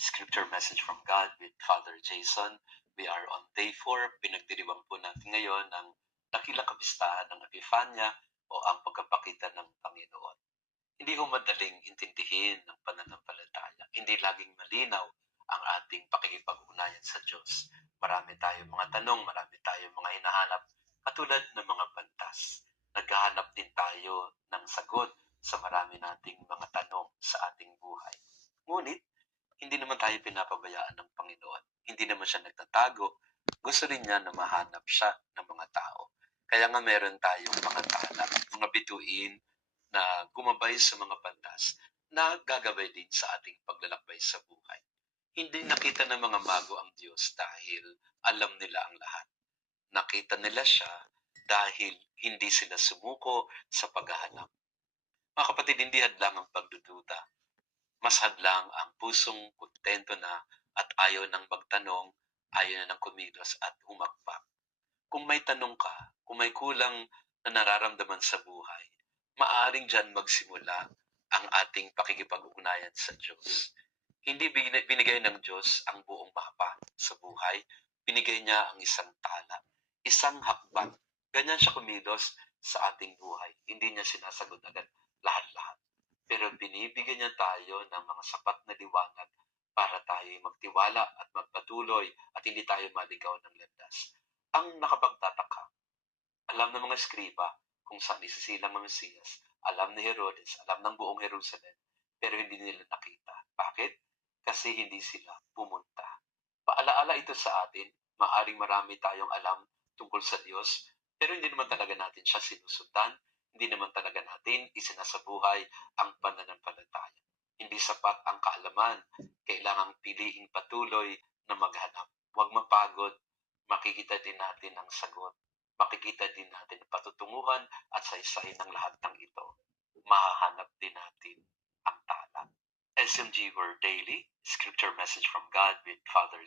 Scripture Message from God with Father Jason. We are on day 4. Pinagdiriwang po natin ngayon ang dakilang kapistahan ng Epifanya o ang pagkapakita ng Panginoon. Hindi ho madaling intindihin ng pananampalataya. Hindi laging malinaw ang ating pakikipag-ugnayan sa Diyos. Marami tayong mga tanong, marami tayong mga hinahanap, katulad ng mga bantas. Naghahanap din tayo ng sagot sa marami nating mga tanong sa ating buhay. Ngunit, hindi naman tayo pinapabayaan ng Panginoon. Hindi naman siya nagtatago. Gusto rin niya na mahanap siya ng mga tao. Kaya nga meron tayong mga tala, mga bituin na gumabay sa mga bandas na gagabay din sa ating paglalakbay sa buhay. Hindi nakita ng mga mago ang Diyos dahil alam nila ang lahat. Nakita nila siya dahil hindi sila sumuko sa paghahanap. Mga kapatid, hindi hadlang ang pagdududa. Mas hadlang ang pusong kontento na at ayaw nang magtanong, ayaw na ng kumilos at humakbak. Kung may tanong ka, kung may kulang na nararamdaman sa buhay, maaaring dyan magsimula ang ating pakikipag-ugnayan sa Diyos. Hindi binigay ng Diyos ang buong mapa sa buhay. Binigay niya ang isang tala, isang hakbang. Ganyan siya kumilos sa ating buhay. Hindi niya sinasagot agad lahat-lahat. Pero binibigyan niya tayo ng mga sapat na liwanag para tayo magtiwala at magpatuloy at hindi tayo maligaw ng landas. Ang nakapagtataka, alam ng mga skriba kung saan isisilang ang Mesiyas, alam ni Herodes, alam ng buong Jerusalem, pero hindi nila nakita. Bakit? Kasi hindi sila pumunta. Paalaala ito sa atin, maaring marami tayong alam tungkol sa Diyos, pero hindi naman talaga natin siya sinusundan, hindi naman talaga natin isinasabuhay ang pananampalataya. Hindi sapat ang kaalaman, kailangang piliing patuloy na maghanap. Huwag mapagod, makikita din natin ang sagot. Makikita din natin ang patutunguhan at saysay ng lahat ng ito. Mahahanap din natin ang tala. SMG Word Daily, Scripture Message from God with Father